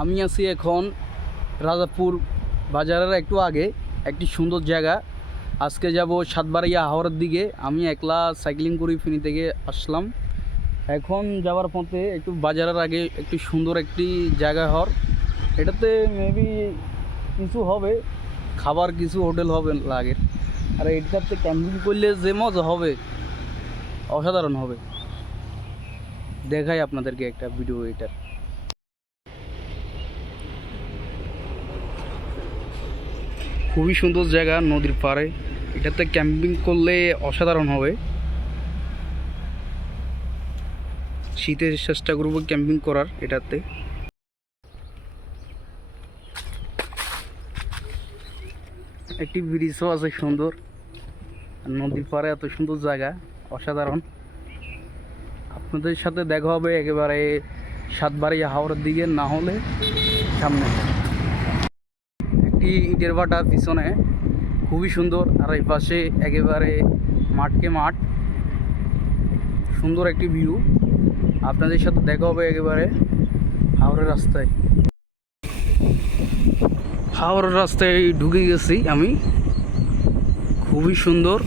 আমি আছি এখন রাজাপুর বাজারের একটু আগে, একটি সুন্দর জায়গা। আজকে যাব সাতবাড়িয়া হাওড়ার দিকে। আমি একলা সাইক্লিং করি, ফিনি থেকে আসলাম। এখন যাওয়ার পথে একটু বাজারের আগে একটি সুন্দর একটি জায়গা হর। এটাতে মেবি কিছু হবে, খাবার কিছু হোটেল হবে লাগে। আর এটাতে ক্যাম্পিং করলে যে মজা হবে, অসাধারণ হবে। দেখাই আপনাদেরকে একটা ভিডিও এটার। খুবই সুন্দর জায়গা নদীর পাড়ে। এটাতে ক্যাম্পিং করলে অসাধারণ হবে। শীতের চেষ্টা করব ক্যাম্পিং করার এটাতে। একটি ব্রিজও আছে সুন্দর। নদীর পাড়ে এত সুন্দর জায়গা, অসাধারণ। আপনাদের সাথে দেখা হবে একেবারে সাতবাড়িয়া হাওড়ার দিকে, না হলে সামনে। একটি ইটের ভাটা পিছনে। খুবই সুন্দর। আর এই পাশে একেবারে মাঠকে মাঠ। সুন্দর একটি ভিউ আপনাদের সাথে দেখা হবে একেবারে হাওড়ের রাস্তায়। হাওড়ার রাস্তায় ঢুকে গেছি আমি। খুবই সুন্দর।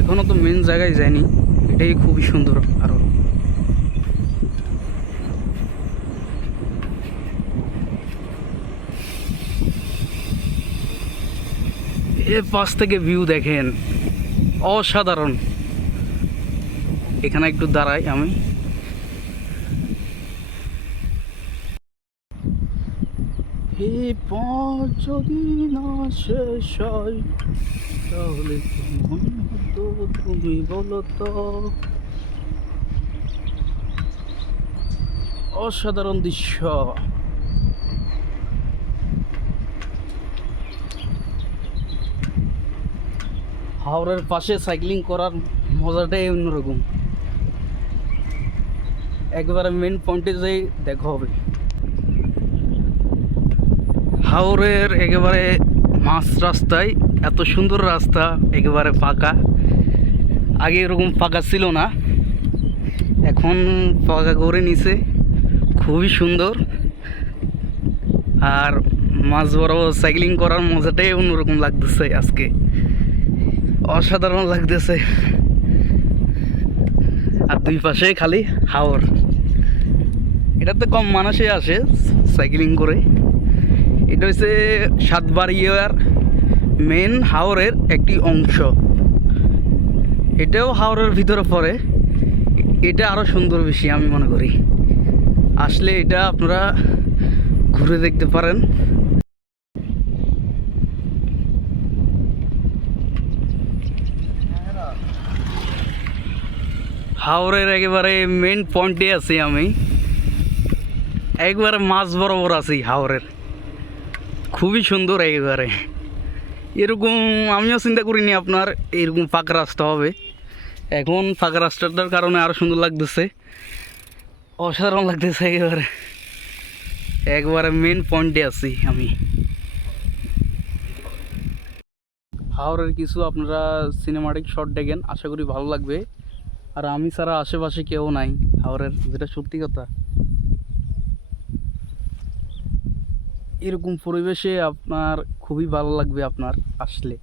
এখনও তো মেন জায়গায় যায়নি এটাই খুবই সুন্দর আরও এ পাশ থেকে ভিউ দেখেন। অসাধারণ। এখানে একটু দাঁড়াই আমি। পথ যদি না তাহলে তুমি বলো তো? অসাধারণ দৃশ্য। হাওড়ের পাশে সাইক্লিং করার মজাটাই অন্যরকম। একবারে মেন পয়েন্টে যাই দেখা হবে। হাওড়ের একেবারে মাছ রাস্তায়, এত সুন্দর রাস্তা, একেবারে পাকা আগে এরকম পাকা ছিল না। এখন পাকা করে নিছে। খুবই সুন্দর। আর মাছ বড় সাইক্লিং করার মজাটাই অন্যরকম লাগতেছে আজকে। অসাধারণ লাগতেছে। আর দুই পাশে খালি হাওর। এটাতে কম মানুষই আসে সাইকেলিং করে। এটা হচ্ছে সাতবাড়িয়ার মেন হাওরের একটি অংশ। এটাও হাওরের ভিতরে পড়ে। এটা আরও সুন্দর বেশি আমি মনে করি। আসলে এটা আপনারা ঘুরে দেখতে পারেন। হাওরের একেবারে মেন পয়েন্টে আছি আমি। একবারে মাছ বরাবর আছি হাওরের। খুবই সুন্দর একেবারে। এরকম আমিও চিন্তা করিনি আপনার, এরকম ফাঁকা রাস্তা হবে। এখন ফাঁকা রাস্তাটার কারণে আরও সুন্দর লাগতেছে। অসাধারণ লাগতেছে একেবারে। একবারে মেন পয়েন্টে আছি আমি। হাওড়ের কিছু আপনারা সিনেমাটিক শট দেখেন, আশা করি ভালো লাগবে। আর আমি ছাড়া আশেপাশে কেউ নাই হাওড়ের যেটা সত্যি কথা। এরকম পরিবেশে আপনার খুবই ভালো লাগবে আপনার আসলে।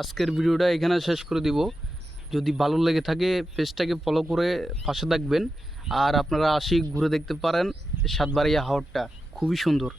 আজকের ভিডিওটা এখানে শেষ করে দিব। যদি ভালো লেগে থাকে, পেজটাকে ফলো করে পাশে থাকবেন। আর আপনারা আসি ঘুরে দেখতে পারেন সাতবাড়িয়া হাওরটা। খুবই সুন্দর।